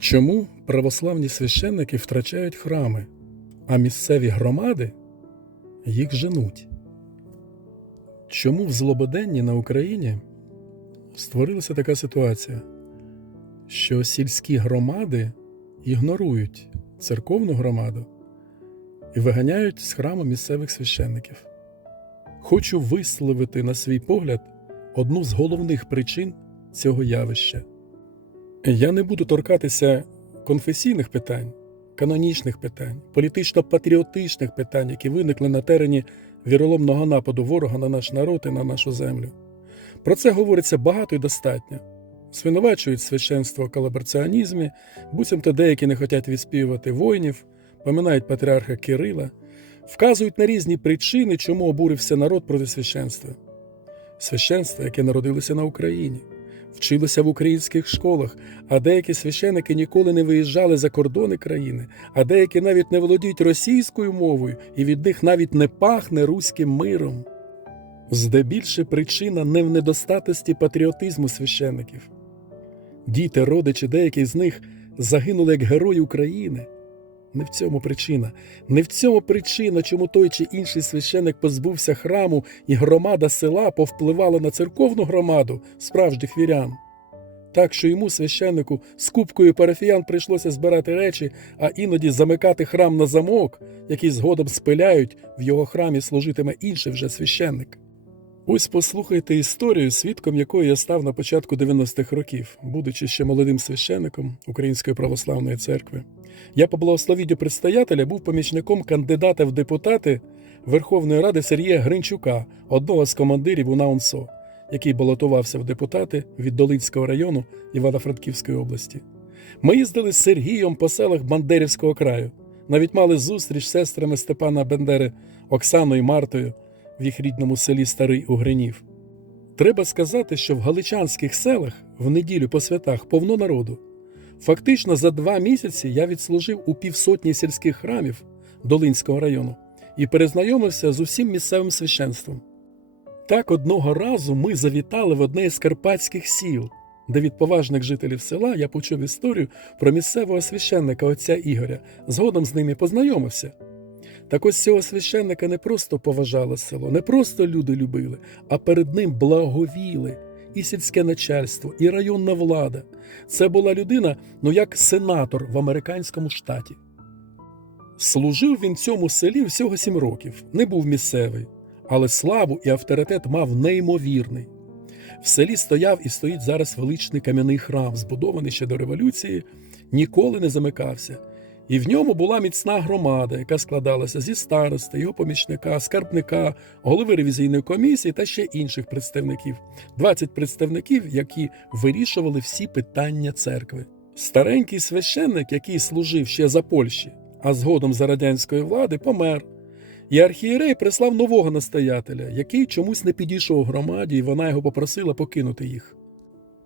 Чому православні священники втрачають храми, а місцеві громади їх женуть? Чому в Злободенні на Україні створилася така ситуація, що сільські громади ігнорують церковну громаду і виганяють з храму місцевих священників? Хочу висловити на свій погляд одну з головних причин цього явища. Я не буду торкатися конфесійних питань, канонічних питань, політично-патріотичних питань, які виникли на терені віроломного нападу ворога на наш народ і на нашу землю. Про це говориться багато і достатньо. Звинувачують священство у колабораціонізмі, буцімто деякі не хочуть відспівувати воїнів, поминають патріарха Кирила, вказують на різні причини, чому обурився народ проти священства. Священство, яке народилося на Україні вчилися в українських школах, а деякі священики ніколи не виїжджали за кордони країни, а деякі навіть не володіють російською мовою, і від них навіть не пахне руським миром. Здебільше причина не в недостатості патріотизму священиків. Діти, родичі, деякі з них загинули як герої України. Не в цьому причина, не в цьому причина, чому той чи інший священик позбувся храму, і громада села повпливала на церковну громаду справжніх вірян. Так що йому, священнику, з купкою парафіян прийшлося збирати речі, а іноді замикати храм на замок, який згодом спиляють, в його храмі служитиме інший вже священник. Ось послухайте історію, свідком якої я став на початку 90-х років, будучи ще молодим священником Української православної церкви. Я по благословінню предстоятеля був помічником кандидата в депутати Верховної Ради Сергія Гринчука, одного з командирів УНАУНСО, який балотувався в депутати від Долинського району Івано-Франківської області. Ми їздили з Сергієм по селах Бандерівського краю, навіть мали зустріч з сестрами Степана Бендери Оксаною Мартою в їх рідному селі Старий Угринів. Треба сказати, що в галичанських селах в неділю по святах повно народу. Фактично за два місяці я відслужив у півсотні сільських храмів Долинського району і перезнайомився з усім місцевим священством. Так одного разу ми завітали в одне із карпатських сіл, де від поважних жителів села я почув історію про місцевого священника отця Ігоря, згодом з ними познайомився. Так ось цього священника не просто поважало село, не просто люди любили, а перед ним благовіли і сільське начальство, і районна влада. Це була людина, ну як сенатор в американському штаті. Служив він цьому селі всього сім років, не був місцевий, але славу і авторитет мав неймовірний. В селі стояв і стоїть зараз величний кам'яний храм, збудований ще до революції, ніколи не замикався. І в ньому була міцна громада, яка складалася зі старости, його помічника, скарбника, голови ревізійної комісії та ще інших представників 20 представників, які вирішували всі питання церкви. Старенький священник, який служив ще за Польщі, а згодом за радянської влади, помер. І архієрей прислав нового настоятеля, який чомусь не підійшов громаді, і вона його попросила покинути їх.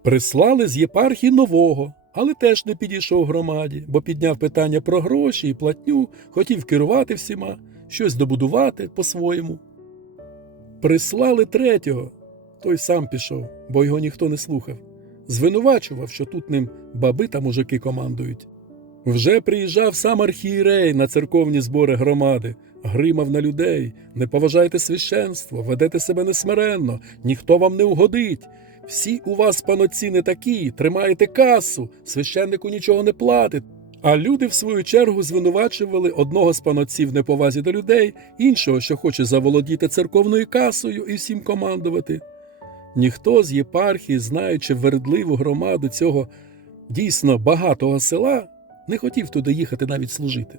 Прислали з єпархії нового, але теж не підійшов громаді, бо підняв питання про гроші і платню, хотів керувати всіма, щось добудувати по-своєму. Прислали третього, той сам пішов, бо його ніхто не слухав. Звинувачував, що тут ним баби та мужики командують. Вже приїжджав сам архієрей на церковні збори громади, гримав на людей, не поважайте священство, ведете себе несмиренно, ніхто вам не угодить. Всі у вас паноці не такі, тримаєте касу, священнику нічого не платить. А люди, в свою чергу, звинувачували одного з панотців в неповазі до людей, іншого, що хоче заволодіти церковною касою і всім командувати. Ніхто з єпархії, знаючи вередливу громаду цього дійсно багатого села, не хотів туди їхати навіть служити.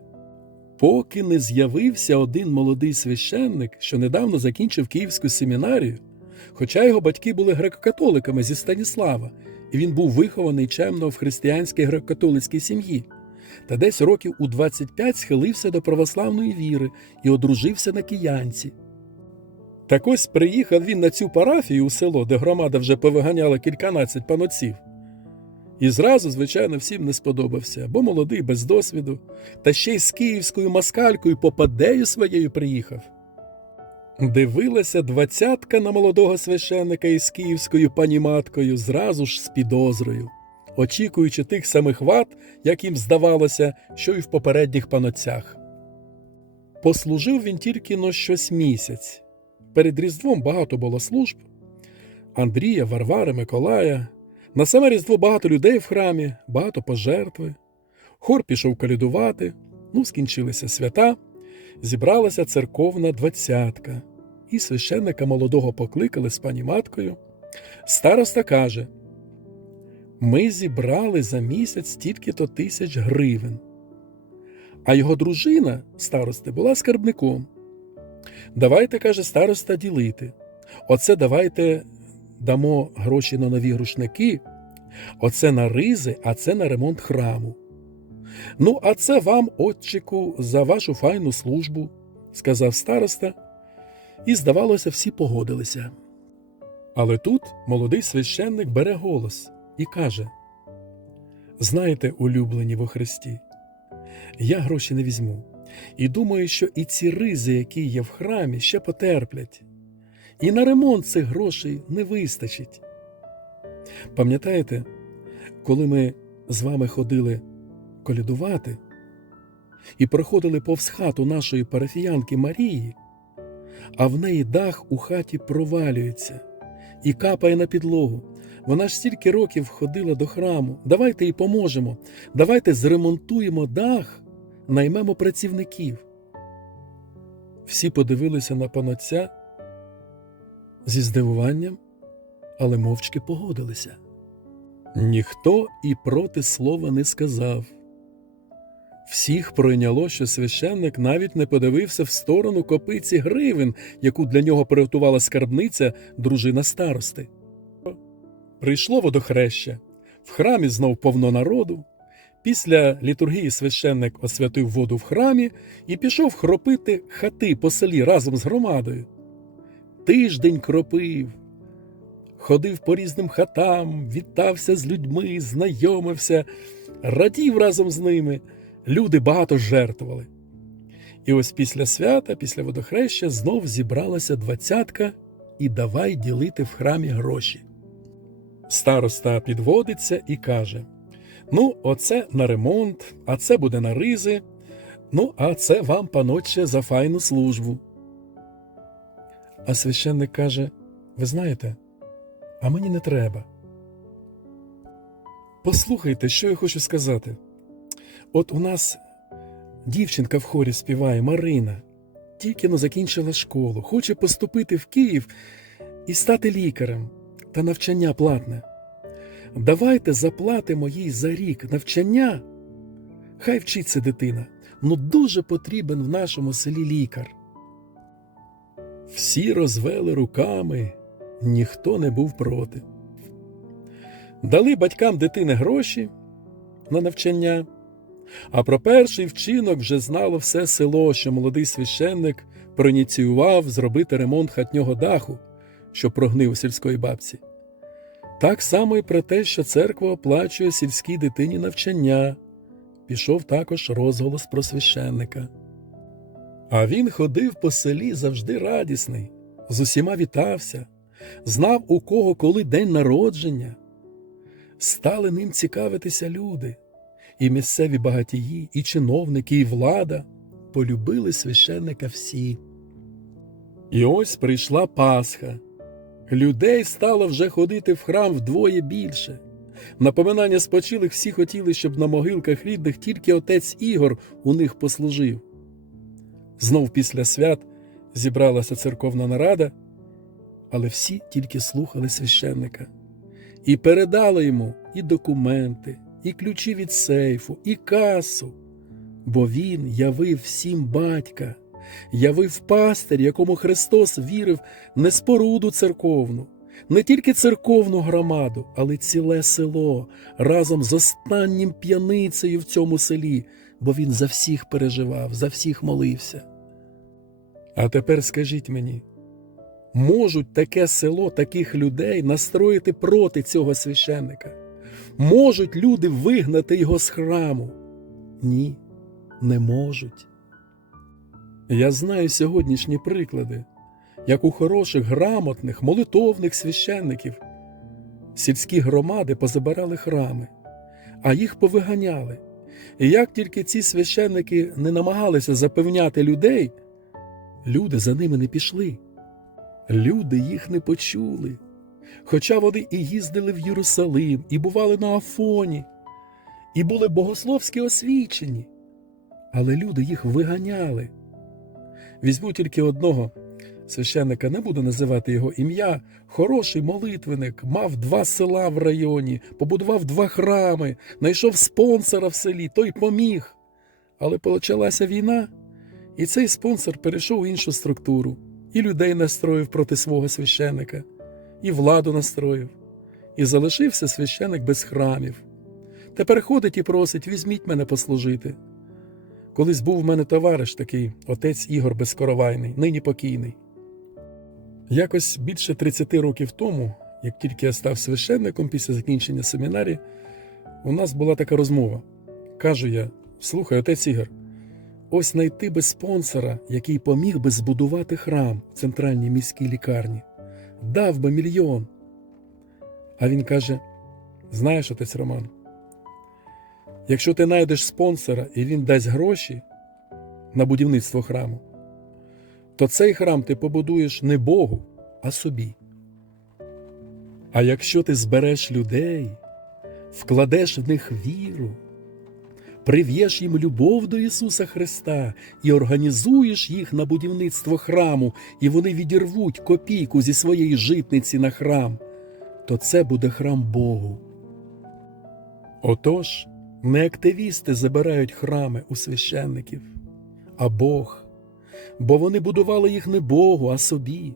Поки не з'явився один молодий священник, що недавно закінчив Київську семінарію, хоча його батьки були греко-католиками зі Станіслава, і він був вихований чемно в християнській греко-католицькій сім'ї, та десь років у 25 схилився до православної віри і одружився на киянці. Так ось приїхав він на цю парафію у село, де громада вже повиганяла кільканадцять панотців. І зразу, звичайно, всім не сподобався, бо молодий без досвіду, та ще й з київською маскалькою попадею своєю приїхав. Дивилася двадцятка на молодого священника із київською паніматкою зразу ж з підозрою. очікуючи тих самих ват, як їм здавалося, що й в попередніх панотцях. Послужив він тільки но щось місяць. Перед Різдвом багато було служб. Андрія, Варвари, Миколая. На саме Різдво багато людей в храмі, багато пожертви. Хор пішов калідувати, ну, скінчилися свята, зібралася церковна двадцятка, і священника молодого покликали з пані маткою. Староста каже: Ми зібрали за місяць тільки-то тисяч гривень. А його дружина, старости, була скарбником. Давайте, каже староста, ділити. Оце давайте дамо гроші на нові рушники, оце на ризи, а це на ремонт храму. Ну, а це вам, отчику, за вашу файну службу, сказав староста, і, здавалося, всі погодилися. Але тут молодий священник бере голос і каже: Знаєте, улюблені во Христі, я гроші не візьму, і думаю, що і ці ризи, які є в храмі, ще потерплять, і на ремонт цих грошей не вистачить. Пам'ятаєте, коли ми з вами ходили колядувати і проходили повз хату нашої парафіянки Марії, а в неї дах у хаті провалюється і капає на підлогу. Вона ж стільки років ходила до храму. Давайте їй поможемо. Давайте зремонтуємо дах, наймемо працівників. Всі подивилися на панотця зі здивуванням, але мовчки погодилися. Ніхто і проти слова не сказав. Всіх пройняло, що священник навіть не подивився в сторону копиці гривен, яку для нього приготувала скарбниця дружина старости. Прийшло водохреща. В храмі знов повно народу. Після літургії священник освятив воду в храмі і пішов хропити хати по селі разом з громадою. Тиждень кропив, ходив по різним хатам, вітався з людьми, знайомився, радів разом з ними. Люди багато жертвували. І ось після свята, після водохреща, знов зібралася двадцятка і давай ділити в храмі гроші. Староста підводиться і каже: Ну, оце на ремонт, а це буде на ризи, ну, а це вам, панотче, за файну службу. А священник каже: Ви знаєте, а мені не треба. Послухайте, що я хочу сказати. От у нас дівчинка в хорі співає Марина, тільки но закінчила школу, хоче поступити в Київ і стати лікарем та навчання платне. Давайте заплатимо їй за рік навчання. Хай вчиться дитина, ну дуже потрібен в нашому селі лікар. Всі розвели руками, ніхто не був проти. Дали батькам дитини гроші на навчання. А про перший вчинок вже знало все село, що молодий священник проініціював зробити ремонт хатнього даху, що прогнив у сільської бабці. Так само і про те, що церква оплачує сільській дитині навчання, пішов також розголос про священника. А він ходив по селі завжди радісний, з усіма вітався, знав, у кого коли день народження. Стали ним цікавитися люди і місцеві багатії, і чиновники, і влада полюбили священника всі. І ось прийшла Пасха. Людей стало вже ходити в храм вдвоє більше. Напоминання спочилих всі хотіли, щоб на могилках рідних тільки отець Ігор у них послужив. Знов після свят зібралася церковна нарада, але всі тільки слухали священника і передали йому і документи, і ключі від сейфу, і касу, бо він явив всім батька, явив пастир, якому Христос вірив не споруду церковну, не тільки церковну громаду, але ціле село разом з останнім п'яницею в цьому селі, бо він за всіх переживав, за всіх молився. А тепер скажіть мені, можуть таке село таких людей настроїти проти цього священника? Можуть люди вигнати його з храму? Ні, не можуть. Я знаю сьогоднішні приклади, як у хороших, грамотних, молитовних священників сільські громади позабирали храми, а їх повиганяли. І як тільки ці священники не намагалися запевняти людей, люди за ними не пішли. Люди їх не почули. Хоча вони і їздили в Єрусалим, і бували на Афоні, і були богословськи освічені, але люди їх виганяли. Візьму тільки одного священника, не буду називати його ім'я, хороший молитвенник, мав два села в районі, побудував два храми, знайшов спонсора в селі, той поміг. Але почалася війна, і цей спонсор перейшов в іншу структуру, і людей настроїв проти свого священика, і владу настроїв, і залишився священик без храмів. Тепер ходить і просить: візьміть мене послужити. Колись був в мене товариш такий, отець Ігор Безкоровайний, нині покійний. Якось більше 30 років тому, як тільки я став священником після закінчення семінарії, у нас була така розмова. Кажу я: слухай, отець Ігор, ось знайти би спонсора, який поміг би збудувати храм в центральній міській лікарні, дав би мільйон. А він каже: Знаєш, отець Роман, якщо ти знайдеш спонсора і він дасть гроші на будівництво храму, то цей храм ти побудуєш не Богу, а собі. А якщо ти збереш людей, вкладеш в них віру, прив'єш їм любов до Ісуса Христа і організуєш їх на будівництво храму, і вони відірвуть копійку зі своєї житниці на храм, то це буде храм Богу. Отож, не активісти забирають храми у священників, а Бог, бо вони будували їх не Богу, а собі,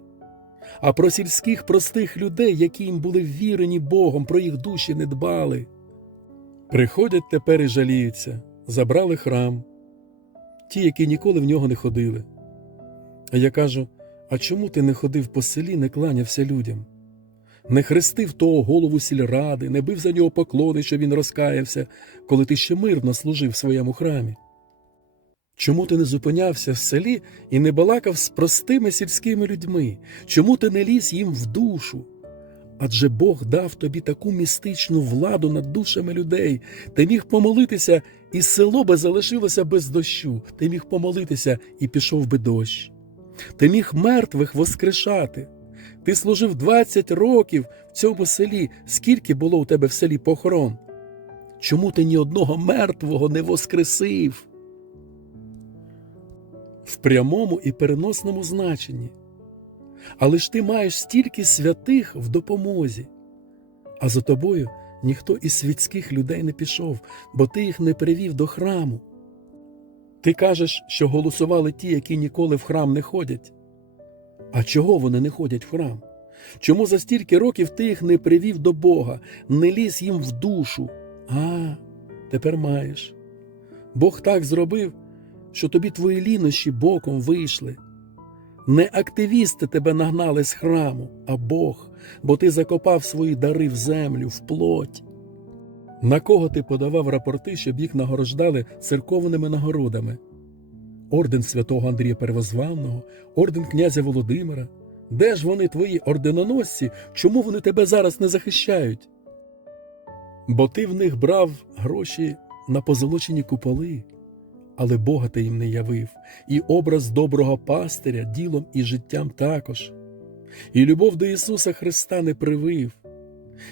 а про сільських простих людей, які їм були ввірені Богом, про їх душі не дбали. Приходять тепер і жаліються, забрали храм, ті, які ніколи в нього не ходили. А я кажу: а чому ти не ходив по селі, не кланявся людям? Не хрестив того голову сільради, не бив за нього поклони, щоб він розкаявся, коли ти ще мирно служив в своєму храмі. Чому ти не зупинявся в селі і не балакав з простими сільськими людьми? Чому ти не ліз їм в душу? Адже Бог дав тобі таку містичну владу над душами людей. Ти міг помолитися, і село би залишилося без дощу. Ти міг помолитися і пішов би дощ. Ти міг мертвих воскрешати. Ти служив 20 років в цьому селі. Скільки було у тебе в селі похорон? Чому ти ні одного мертвого не воскресив? В прямому і переносному значенні. Але ж ти маєш стільки святих в допомозі, а за тобою ніхто із світських людей не пішов, бо ти їх не привів до храму. Ти кажеш, що голосували ті, які ніколи в храм не ходять. А чого вони не ходять в храм? Чому за стільки років ти їх не привів до Бога, не ліз їм в душу? А, тепер маєш. Бог так зробив, що тобі твої лінощі боком вийшли. Не активісти тебе нагнали з храму, а Бог, бо ти закопав свої дари в землю, в плоть. На кого ти подавав рапорти, щоб їх нагороджали церковними нагородами? Орден святого Андрія Первозванного, орден князя Володимира. Де ж вони твої орденоносці? Чому вони тебе зараз не захищають? Бо ти в них брав гроші на позолочені куполи, але Бога ти їм не явив, і образ доброго пастиря ділом і життям також, і любов до Ісуса Христа не привив.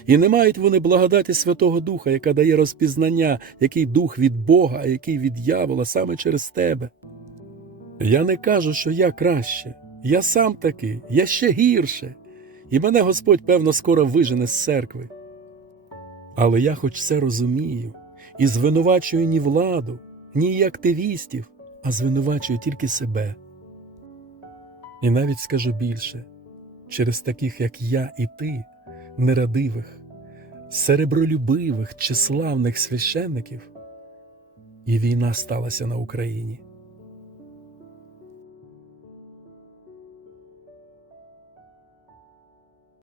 І не мають вони благодаті Святого Духа, яка дає розпізнання, який дух від Бога, а який від дьявола саме через тебе. Я не кажу, що я краще, я сам такий, я ще гірше, і мене Господь, певно, скоро вижене з церкви. Але я хоч це розумію і звинувачую ні владу, ні активістів, а звинувачую тільки себе. І навіть скажу більше через таких, як я і ти, нерадивих, серебролюбивих, числавних священників, і війна сталася на Україні.